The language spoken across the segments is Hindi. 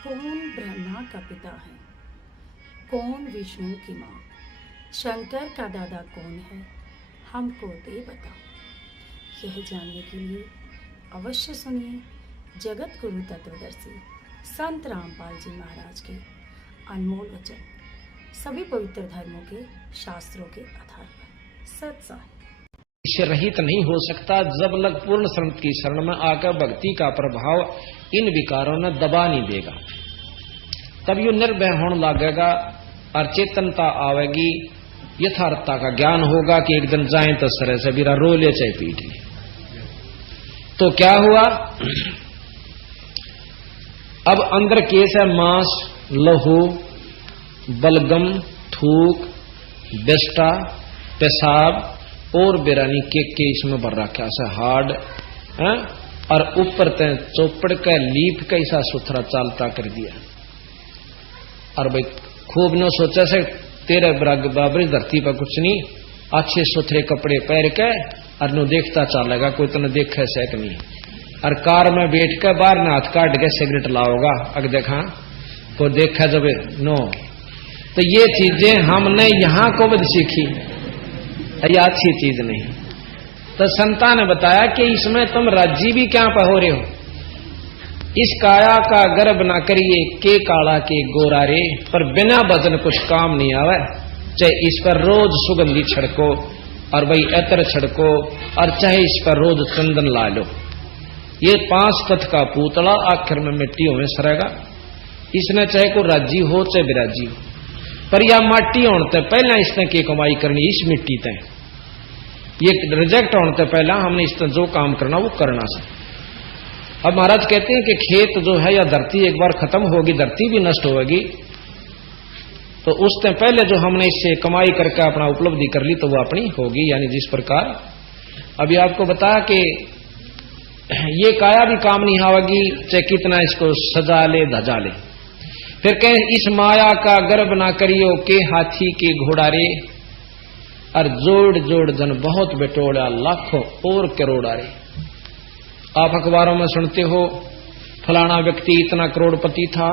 कौन ब्रह्मा का पिता है, कौन विष्णु की माँ, शंकर का दादा कौन है, हमको दे बता। यह जानने के लिए अवश्य सुनिए जगत गुरु तत्वदर्शी संत रामपाल जी महाराज के अनमोल वचन, सभी पवित्र धर्मों के शास्त्रों के आधार पर सत्साहिब। इससे रहित नहीं हो सकता जब लग पूर्ण संत की शरण में आकर भक्ति का प्रभाव इन विकारों ने दबा नहीं देगा, तब यो निर्भय होने लगेगा और चेतनता आवेगी, यथार्थता का ज्ञान होगा कि एक दिन जाए तो सरे से बिरा रो ले चाहे पीट ले। तो क्या हुआ, अब अंदर केस है मांस, लहू, बलगम, थूक, बेस्टा, पेशाब और बेरानी के इसमें भर रखा से हार्ड है, और ऊपर तय चौपड़ का लीप का ऐसा सुथरा चालता कर दिया। और भाई खूब न सोचा से तेरे बाबरी धरती पर कुछ नहीं, अच्छे सुथरे कपड़े पहन के और नो देखता चलेगा कोई तो देखे से कि नहीं, और कार में बैठ कर बाहर न हाथ काट के सिगरेट लाओगा अगर देखा को देखा जब नो। तो ये चीजें हमने यहां को बद सीखी, ये अच्छी चीज नहीं। तो संता ने बताया कि इसमें तुम राज्य भी क्या पर हो रहे हो, इस काया का गर्भ ना करिए के काला के गोरा रे, पर बिना भजन कुछ काम नहीं आवे। चाहे इस पर रोज सुगंधी छिड़को और भाई एतर छिड़को, और चाहे इस पर रोज चंदन ला लो, ये 5 पथ का पुतला आखिर में मिट्टियों में सरेगा। इसने चाहे को राज्य हो चाहे विराजी हो, पर यह माटी होने से पहले इसने की कमाई करनी इस मिट्टी तय, ये रिजेक्ट होने से पहला हमने इसने जो काम करना वो करना से। अब महाराज कहते हैं कि खेत जो है या धरती एक बार खत्म होगी, धरती भी नष्ट होगी, तो उससे पहले जो हमने इससे कमाई करके अपना उपलब्धि कर ली तो वो अपनी होगी। यानी जिस प्रकार अभी आपको बताया कि ये काया भी काम नहीं आवेगी, चाहे कितना इसको सजा ले धजा ले। फिर कहें इस माया का गर्भ ना करियो के हाथी के घोड़ा रे, और जोड़ जोड़ जन बहुत बेटोड़ा लाखों और करोड़ा रे। आप अखबारों में सुनते हो फलाना व्यक्ति इतना करोड़पति था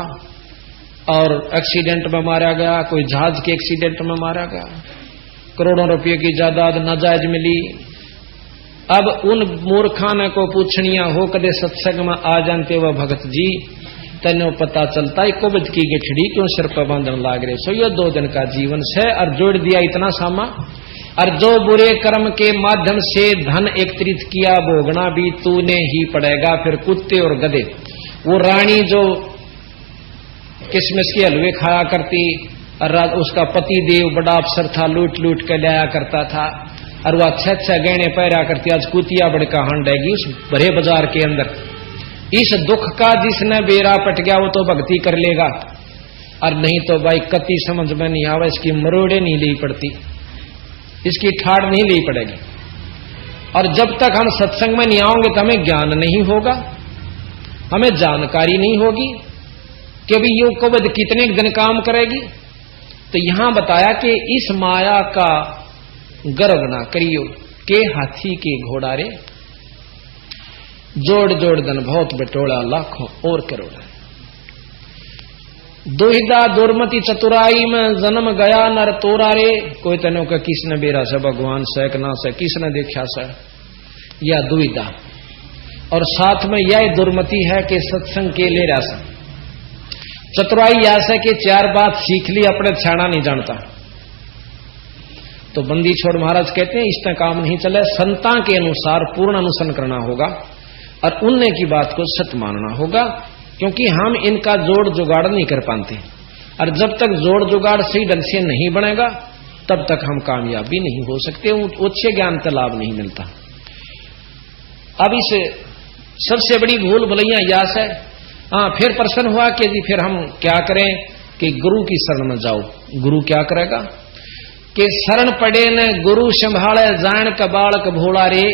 और एक्सीडेंट में मारा गया, कोई जहाज के एक्सीडेंट में मारा गया, करोड़ों रुपये की जायदाद नाजायज मिली। अब उन मूर्खाने को पूछनिया हो कदे सत्संग में आ जानते वह भगत जी, तेनो पता चलता है कोविड की गठड़ी क्यों सिर पर बांधन लाग रहे सो, ये 2 दिन का जीवन से और जोड़ दिया इतना सामा। और जो बुरे कर्म के माध्यम से धन एकत्रित किया भोगना भी तूने ही पड़ेगा। फिर कुत्ते और गधे, वो रानी जो किशमिश के हलवे खाया करती और उसका पति देव बड़ा अफसर था, लूट लूट के लाया करता था, और वह अच्छा गहने पहरा करती, आज कुतिया बड़का हंडेगी उस भरे बाजार के अंदर। इस दुख का जिसने बेरा पट गया वो तो भक्ति कर लेगा, और नहीं तो भाई कति समझ में नहीं आवा, इसकी मरोड़े नहीं ली पड़ती, इसकी ठाड़ नहीं ली पड़ेगी। और जब तक हम सत्संग में नहीं आओगे तो हमें ज्ञान नहीं होगा, हमें जानकारी नहीं होगी कि अभी यो कवद कितने दिन काम करेगी। तो यहां बताया कि इस माया का गर्व ना करियो के हाथी के घोड़ा रे, जोड़ जोड़ दन बहुत बटोड़ा लाखों और करोड़ा। दुहिदा दुर्मति चतुराई में जन्म गया नर तोरा रे, कोई तनो का किसने बेरा से भगवान से ना से किसने देखा से, या दुविधा। और साथ में यह दुर्मति है कि सत्संग के ले रहा से चतुराई ऐसे कि 4 बात सीख ली अपने छाना नहीं जानता। तो बंदी छोड़ महाराज कहते हैं इससे काम नहीं चले, संता के अनुसार पूर्ण अनुसरण करना होगा और उनने की बात को सत्य मानना होगा, क्योंकि हम इनका जोड़ जुगाड़ नहीं कर पाते। और जब तक जोड़ जुगाड़ सही ढंग से नहीं बनेगा तब तक हम कामयाब भी नहीं हो सकते, उच्च ज्ञान का लाभ नहीं मिलता। अब इस सबसे बड़ी भूल भलैया यास है। हाँ, फिर प्रश्न हुआ कि जी फिर हम क्या करें कि गुरु की शरण में जाओ। गुरु क्या करेगा कि शरण पड़े न गुरु संभाले जान का बालक भोला रे।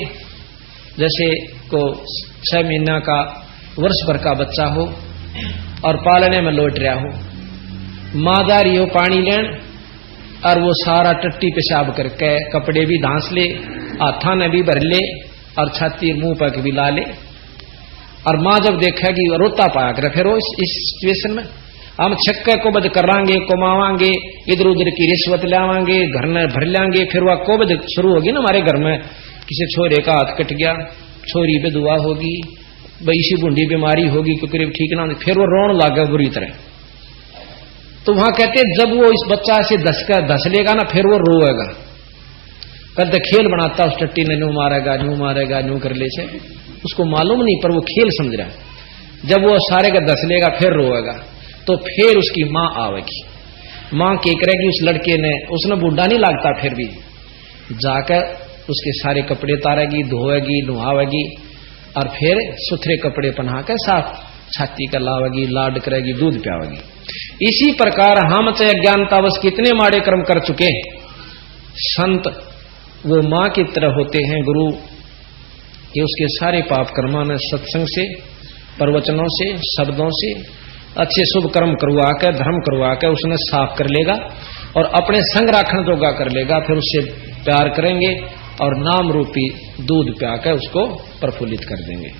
जैसे को 6 महीना का वर्ष भर का बच्चा हो और पालने में लौट रहा हो, माँ जा रही हो पानी लेन और वो सारा टट्टी पेशाब करके कपड़े भी धांस ले, हाथा ने भी भर ले और छाती मुंह पर भी ला ले, और माँ जब देखेगी रोता पाया करे, फिर वो इस सिचुएशन में हम छक्के को बद करांगे, कमावांगे, इधर उधर की रिश्वत लावांगे, घर में भर लांगे, फिर वह कोबद शुरू होगी ना हमारे घर में। किसी छोरे का हाथ कट गया, छोरी पे दुआ होगी, बैसी बूंदी बीमारी होगी क्योंकि ठीक ना, फिर वो रोन लागे बुरी तरह। तो वहां कहते जब वो इस बच्चा से धस लेगा ना, फिर वो रोएगा। कहते खेल बनाता उस टट्टी ने, न्यू मारेगा न्यू मारेगा न्यू कर ले से, उसको मालूम नहीं पर वो खेल समझ रहा है। जब वो सारे का धस लेगा फिर रोएगा, तो फिर उसकी माँ आवेगी। माँ क्या करेगी उस लड़के ने, उसने बूढ़ा नहीं लगता, फिर भी जाकर उसके सारे कपड़े तारेगी, धोएगी, नुहावेगी और फिर सुथरे कपड़े पहनाकर साफ छाती का लावेगी, लाड करेगी, दूध पियावेगी। इसी प्रकार हम चाहे अज्ञानतावश कितने माड़े कर्म कर चुके, संत वो मां की तरह होते हैं, गुरु ये उसके सारे पाप कर्मा में सत्संग से, प्रवचनों से, शब्दों से अच्छे शुभ कर्म करवा कर, धर्म करवा कर उसने साफ कर लेगा और अपने संग राखण जोगा कर लेगा। फिर उससे प्यार करेंगे और नाम रूपी दूध प्याकर उसको प्रफुल्लित कर देंगे।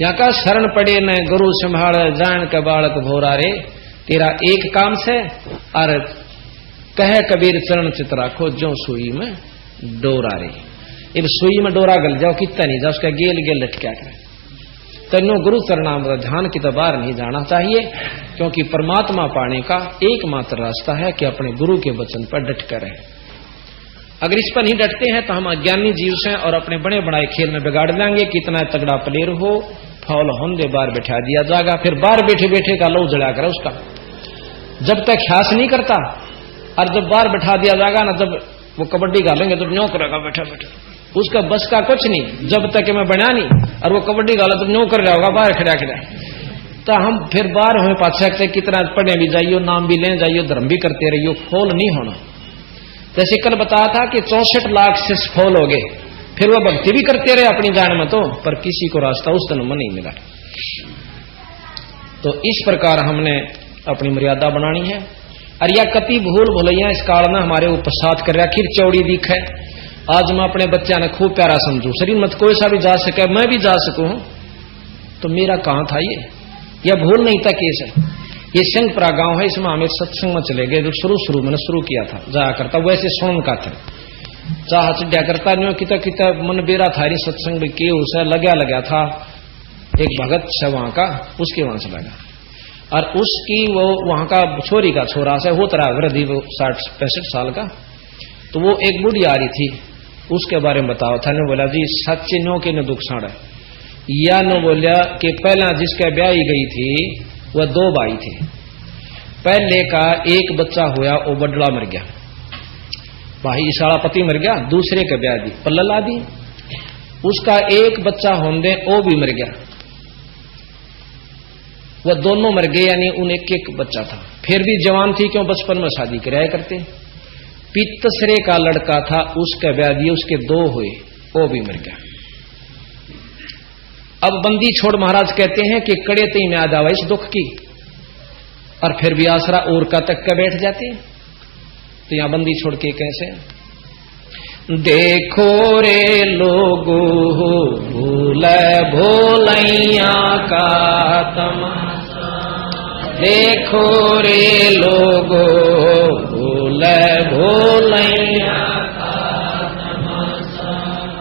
यहाँ का शरण पड़े न गुरु संभाल, जान के बालक भोरा रे, तेरा एक काम से और कहे कबीर चरण चित राखो, जो सुई में डोरा रे। अब सुई में डोरा गल जाओ कितना नहीं जाओ, उसका गेल गेल लटका करे। तन्नो गुरु चरणाम ध्यान की तो बाहर नहीं जाना चाहिए, क्योंकि परमात्मा पाने का एकमात्र रास्ता है कि अपने गुरु के वचन पर डट कर रहे। अगर इस पर नहीं डटते हैं तो हम अज्ञानी जीव से और अपने बड़े बड़ाए खेल में बिगाड़ देंगे। कितना तगड़ा प्लेयर हो, फौल होंदे बाहर बैठा दिया जाएगा, फिर बाहर बैठे बैठे का लो जला कर उसका, जब तक ख्यास नहीं करता। और जब बाहर बैठा दिया जाएगा ना, जब वो कबड्डी गालेंगे तो न्यों करेगा बैठा बैठा, उसका बस का कुछ नहीं। जब तक मैं बना नहीं और वो कबड्डी गाला तो न्यों कर रहा होगा बाहर खड़ा खड़ा। तो हम फिर बाहर हमें पाछा से कितना पढ़ने भी जाइयो, नाम भी ले जाइयो, धर्म भी करते रहियो, फॉल नहीं होना। जैसे कल बताया था कि 64 लाख से फॉल हो गए, फिर वो भक्ति भी करते रहे अपनी जान में, तो पर किसी को रास्ता उस जन्म में नहीं मिला। तो इस प्रकार हमने अपनी मर्यादा बनानी है। और यह कति भूल भुलैया इस काल में हमारे उपसाद कर रखी, चौड़ी दिख है। आज मैं अपने बच्चा ने खूब प्यारा समझू, शरीर मत कोई सा भी जा सके, मैं भी जा सकूं, तो मेरा कहां था ये? यह भूल नहीं था केस है। ये सिंहपुरा गांव है, इसमें हम एक सत्संग में चले गए, जो शुरू मैंने शुरू किया था, जाया करता वैसे सुन का था, चाह चिड्या करता नहीं, किता किता मन बेरा था सत्संग में के उसे लगा था एक भगत से वहां का, उसके वहां से लगा। और उसकी वो वहां का छोरी का छोरा से होता रहा वृद्धि, वो 60-65 साल का। तो वो एक बुढ़ी आ रही थी, उसके बारे में बताओ था। ने बोला जी सच्चे नो के न दुख साड़ा, या न बोलिया कि पहला जिसके ब्याह गई थी वह 2 भाई थे। पहले का एक बच्चा हुआ, वो बडला मर गया, भाई इशाड़ा पति मर गया, दूसरे के ब्याह दी पल्ला दी, उसका एक बच्चा होंदे वो भी मर गया, वह दोनों मर गए, यानी उन एक बच्चा था। फिर भी जवान थी, क्यों बचपन में शादी कराया करते। पितसरे का लड़का था, उसका ब्याह दिए, उसके 2 हुए, वो भी मर गया। अब बंदी छोड़ महाराज कहते हैं कि कड़े तई में याद आवा इस दुख की, और फिर भी आसरा और का तक का बैठ जाते। तो यहां बंदी छोड़ के कैसे? देखो रे लोगो भूल भोलैया का तमाशा, देखो रे लोगो भूल भोलैया का तमाशा।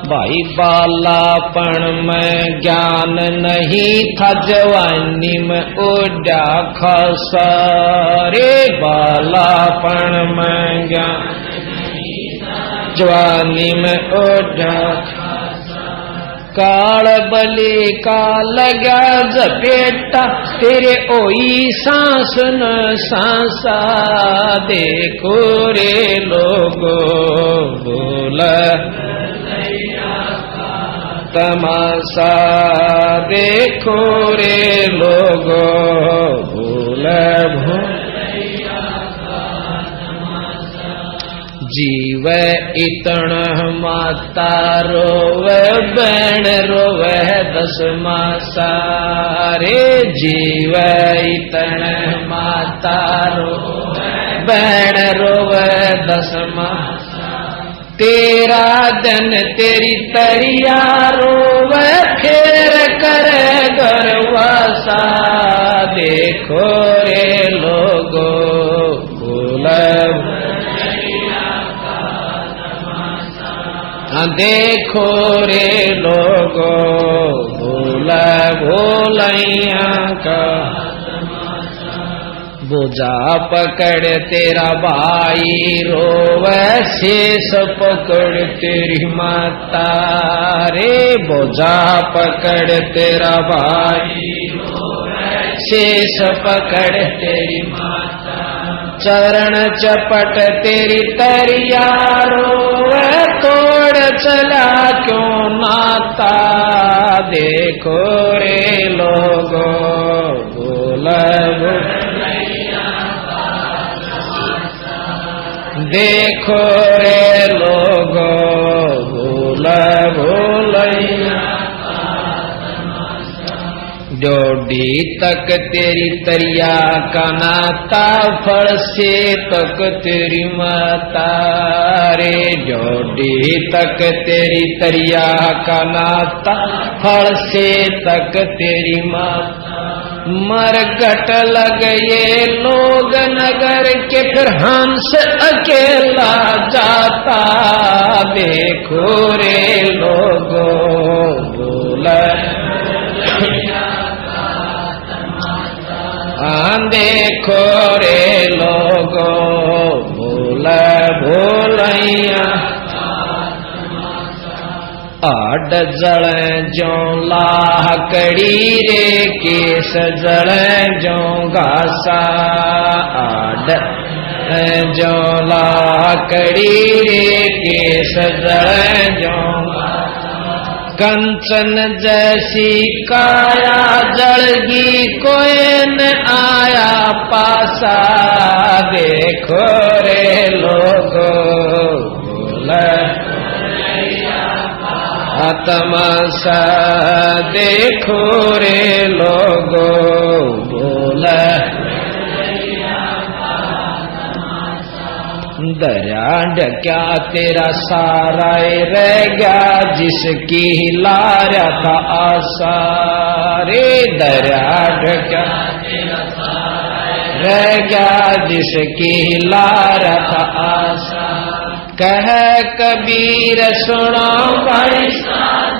भाई बालापन में ज्ञान नहीं था, जवानी में उड़ा खसा रे। बालापन में ज्ञान जवानी में ओढ़ा, काल बलि का लगा जपेटा, तेरे ओई सांस न सांसा। देखो रे लोगो भूल तमाशा, देखो रे लोगो भूल जीव इतण माता रोवे, बैण रोवे 10 मासा रे। जीव इतण माता रोवे, बैण रोवे 10 मासा। तेरा दिन तेरी तरिया रोवे, फेर करे तमाशा देखो रे लोगो देखो रे लोगो भोलैया का बोझा पकड़ तेरा भाई रोवे शेष पकड़ तेरी माता रे बोझा पकड़ तेरा भाई शेष पकड़ तेरी माता चरण चपट तेरी तरिया रोवे तोड़ चला क्यों नाता देखो रे लोगो देखो रे लोगो भोलैया जोड़ी तक तेरी तरिया का नाता फल से तक तेरी माता रे जोड़ी तक तेरी तरिया का नाता फल से तक तेरी माता मरगट लग ये लोग नगर के फिर हंस अकेला जाता देखो रे लोगो देखो रे लोगो भोलैया आड जड़ जो लाकड़ी रे केस जड़ जो घासा आड जो लाकड़ी रे केस जड़ जो कंचन जैसी काया जड़गी कोई न आया पासा देखो रे लोगो तमाशा देखो रे लोगो दरिया ढक्या तेरा सारा रह गया जिसकी लारा था आशा रे दरिया ढक्या रह गया जिसकी लारा था आशा कह कबीर सुनो भाई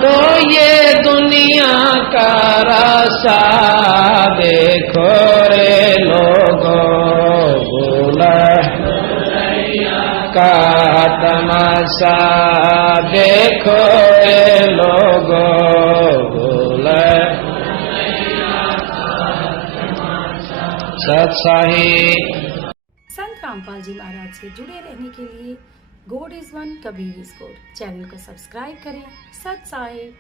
तो ये दुनिया का रासा देखो रे लोगो का तमाशा देखो रे लोगो सत्साही। संत रामपाल जी महाराज से जुड़े रहने के लिए God is one Kabir is God channel को सब्सक्राइब करें। सत साहिब।